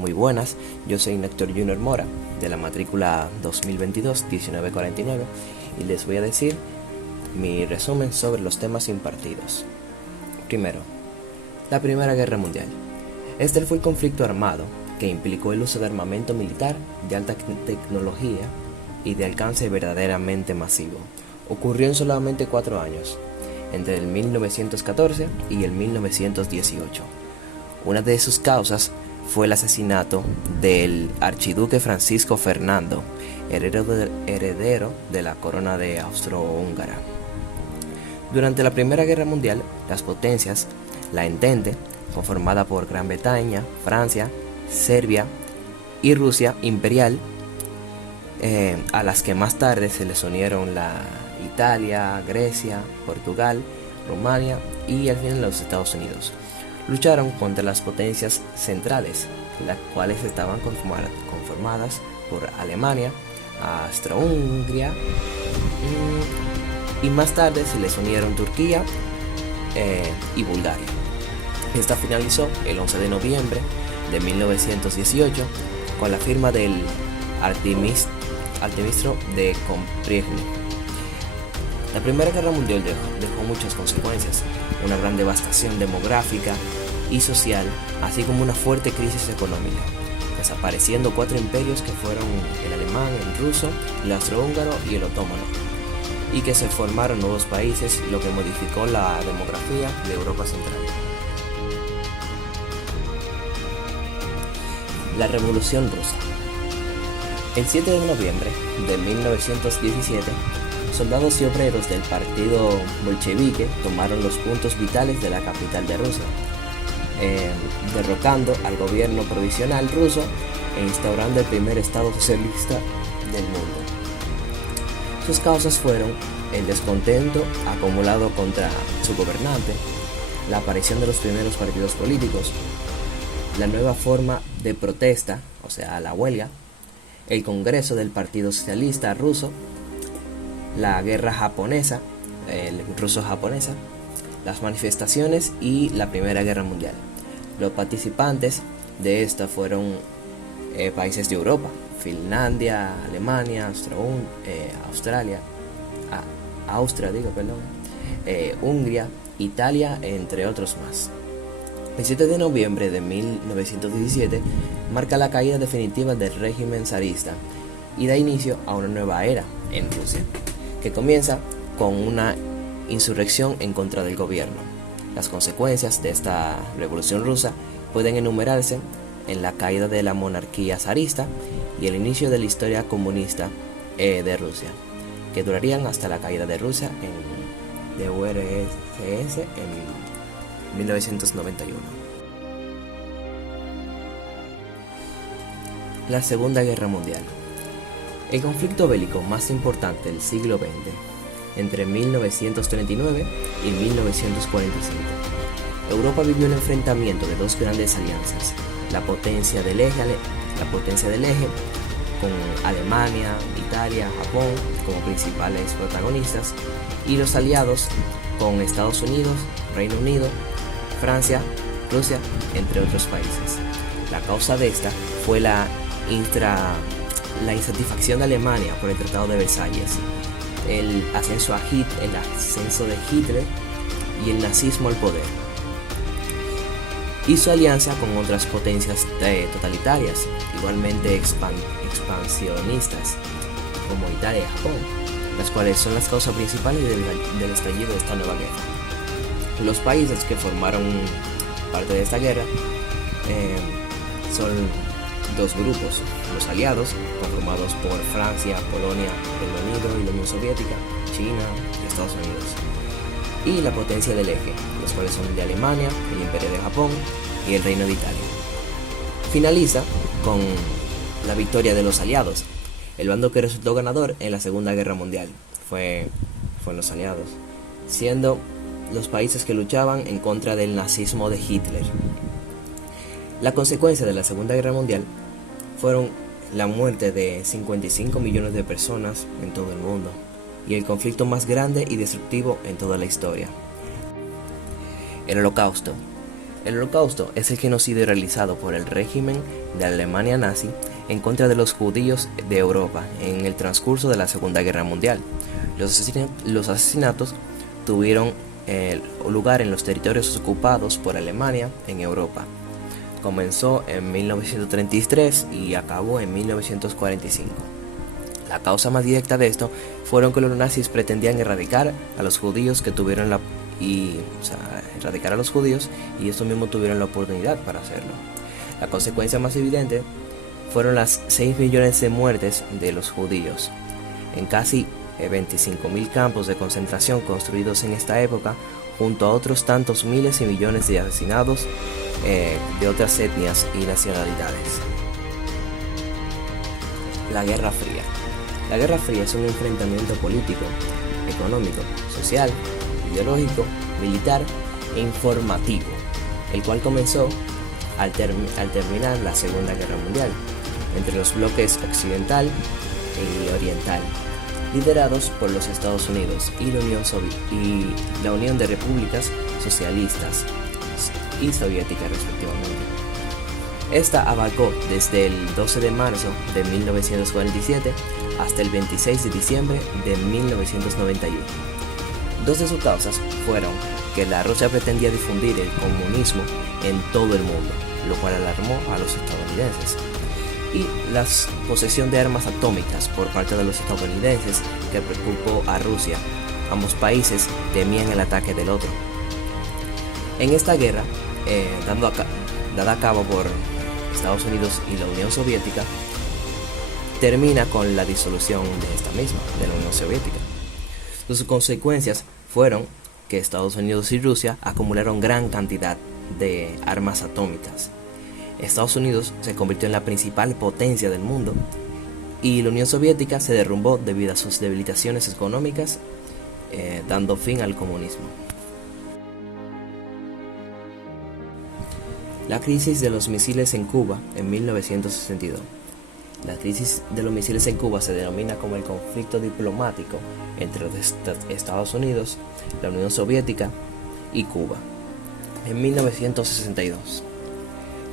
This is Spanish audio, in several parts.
Muy buenas, yo soy Néctor Junior Mora, de la matrícula 2022-1949, y les voy a decir mi resumen sobre los temas impartidos. Primero, la Primera Guerra Mundial. Este fue el conflicto armado que implicó el uso de armamento militar de alta tecnología y de alcance verdaderamente masivo. Ocurrió en solamente 4 años, entre el 1914 y el 1918. Una de sus causas fue el asesinato del archiduque Francisco Fernando, heredero de la corona de Austro-Húngara. Durante la Primera Guerra Mundial, las potencias, la Entente, conformada por Gran Bretaña, Francia, Serbia y Rusia imperial, a las que más tarde se les unieron la Italia, Grecia, Portugal, Rumania y al final los Estados Unidos, lucharon contra las potencias centrales, las cuales estaban conformadas por Alemania, Austria-Hungría, y más tarde se les unieron Turquía y Bulgaria. Esta finalizó el 11 de noviembre de 1918 con la firma del Armisticio de Compiègne. La Primera Guerra Mundial dejó muchas consecuencias, una gran devastación demográfica y social, así como una fuerte crisis económica, desapareciendo 4 imperios que fueron el alemán, el ruso, el austrohúngaro y el otomano, y que se formaron nuevos países, lo que modificó la demografía de Europa Central. La Revolución Rusa. El 7 de noviembre de 1917, soldados y obreros del partido bolchevique tomaron los puntos vitales de la capital de Rusia, derrocando al gobierno provisional ruso e instaurando el primer estado socialista del mundo. Sus causas fueron el descontento acumulado contra su gobernante, la aparición de los primeros partidos políticos, la nueva forma de protesta, o sea, la huelga, el Congreso del Partido Socialista Ruso, la guerra japonesa, ruso-japonesa, las manifestaciones y la Primera Guerra Mundial. Los participantes de esta fueron países de Europa: Finlandia, Alemania, Hungría, Italia, entre otros más. El 7 de noviembre de 1917 marca la caída definitiva del régimen zarista y da inicio a una nueva era en Rusia, que comienza con una insurrección en contra del gobierno. Las consecuencias de esta revolución rusa pueden enumerarse en la caída de la monarquía zarista y el inicio de la historia comunista de Rusia, que durarían hasta la caída de Rusia de URSS en 1991. La Segunda Guerra Mundial. El conflicto bélico más importante del siglo XX, entre 1939 y 1945. Europa vivió el enfrentamiento de 2 grandes alianzas: la potencia del eje con Alemania, Italia, Japón como principales protagonistas, y los aliados con Estados Unidos, Reino Unido, Francia, Rusia, entre otros países. La causa de esta fue la insatisfacción de Alemania por el Tratado de Versalles, el ascenso de Hitler y el nazismo al poder. Hizo alianza con otras potencias totalitarias, igualmente expansionistas, como Italia y Japón, las cuales son las causas principales del estallido de esta nueva guerra. Los países que formaron parte de esta guerra son 2 grupos: los aliados, conformados por Francia, Polonia, Reino Unido y la Unión Soviética, China y Estados Unidos, y la potencia del eje, los cuales son de Alemania, el Imperio de Japón y el Reino de Italia. Finaliza con la victoria de los aliados. El bando que resultó ganador en la Segunda Guerra Mundial fueron los aliados, siendo los países que luchaban en contra del nazismo de Hitler. La consecuencia de la Segunda Guerra Mundial fueron la muerte de 55 millones de personas en todo el mundo y el conflicto más grande y destructivo en toda la historia. El Holocausto. El Holocausto es el genocidio realizado por el régimen de Alemania nazi en contra de los judíos de Europa en el transcurso de la Segunda Guerra Mundial. Los asesinatos tuvieron lugar en los territorios ocupados por Alemania en Europa. Comenzó en 1933 y acabó en 1945. La causa más directa de esto fueron que los nazis pretendían erradicar a los judíos erradicar a los judíos, y estos mismos tuvieron la oportunidad para hacerlo. La consecuencia más evidente fueron las 6 millones de muertes de los judíos en casi 25.000 campos de concentración construidos en esta época, junto a otros tantos miles y millones de asesinados de otras etnias y nacionalidades. La Guerra Fría. La Guerra Fría es un enfrentamiento político, económico, social, ideológico, militar e informativo, el cual comenzó al terminar la Segunda Guerra Mundial entre los bloques occidental y oriental, liderados por los Estados Unidos y la Unión de Repúblicas Socialistas y Soviéticas respectivamente. Esta abarcó desde el 12 de marzo de 1947 hasta el 26 de diciembre de 1991. Dos de sus causas fueron que la Rusia pretendía difundir el comunismo en todo el mundo, lo cual alarmó a los estadounidenses, y la posesión de armas atómicas por parte de los estadounidenses, que preocupó a Rusia. Ambos países temían el ataque del otro. En esta guerra, dada a cabo por Estados Unidos y la Unión Soviética, termina con la disolución de esta misma, de la Unión Soviética. Sus consecuencias fueron que Estados Unidos y Rusia acumularon gran cantidad de armas atómicas. Estados Unidos se convirtió en la principal potencia del mundo y la Unión Soviética se derrumbó debido a sus debilitaciones económicas, dando fin al comunismo. La crisis de los misiles en Cuba en 1962. La crisis de los misiles en Cuba se denomina como el conflicto diplomático entre los Estados Unidos, la Unión Soviética y Cuba en 1962,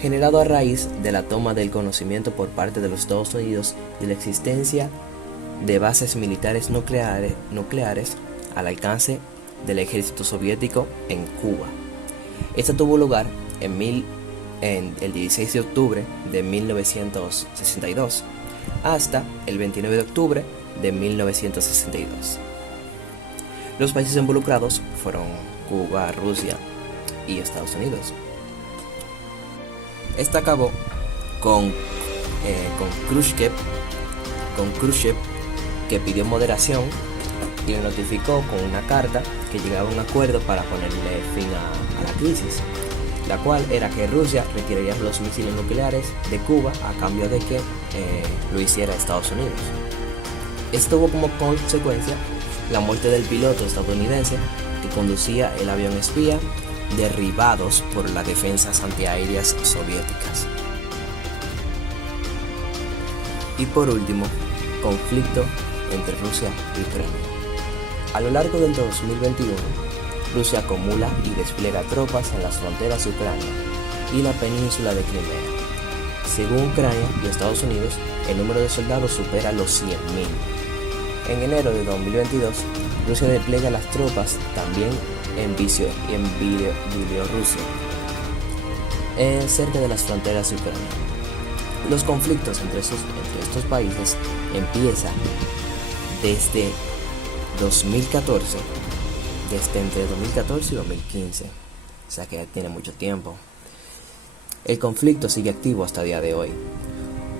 generado a raíz de la toma del conocimiento por parte de los Estados Unidos de la existencia de bases militares nucleares al alcance del ejército soviético en Cuba. Esta tuvo lugar en el 16 de octubre de 1962 hasta el 29 de octubre de 1962. Los países involucrados fueron Cuba, Rusia y Estados Unidos. Esta acabó con Khrushchev, que pidió moderación y le notificó con una carta que llegaba a un acuerdo para ponerle fin a la crisis, la cual era que Rusia retiraría los misiles nucleares de Cuba a cambio de que lo hiciera Estados Unidos. Esto tuvo como consecuencia la muerte del piloto estadounidense que conducía el avión espía, derribados por las defensas antiaéreas soviéticas. Y por último, conflicto entre Rusia y Ucrania. A lo largo del 2021, Rusia acumula y despliega tropas en las fronteras de Ucrania y la península de Crimea. Según Ucrania y Estados Unidos, el número de soldados supera los 100.000. En enero de 2022, Rusia despliega las tropas también en Bielorrusia, cerca de las fronteras de Ucrania. Los conflictos entre estos países empiezan desde 2014, entre 2014 y 2015, o sea que ya tiene mucho tiempo. El conflicto sigue activo hasta el día de hoy.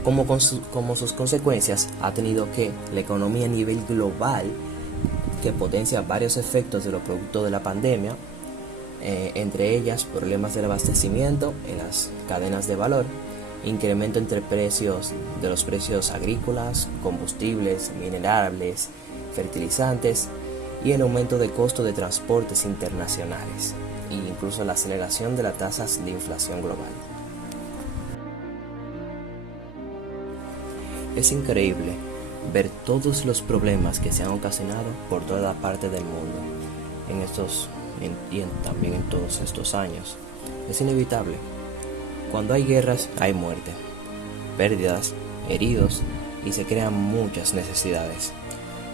Como sus consecuencias ha tenido que la economía a nivel global, que potencia varios efectos de los productos de la pandemia, entre ellas problemas del abastecimiento en las cadenas de valor, incremento de los precios agrícolas, combustibles, minerables, fertilizantes y el aumento de costo de transportes internacionales e incluso la aceleración de las tasas de inflación global. Es increíble ver todos los problemas que se han ocasionado por toda parte del mundo también en todos estos años. Es inevitable. Cuando hay guerras, hay muerte, pérdidas, heridos y se crean muchas necesidades.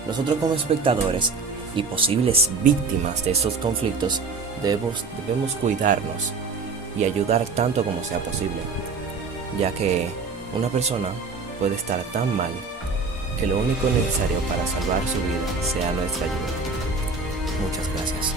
Nosotros como espectadores y posibles víctimas de estos conflictos debemos cuidarnos y ayudar tanto como sea posible, ya que una persona puede estar tan mal que lo único necesario para salvar su vida sea nuestra ayuda. Muchas gracias.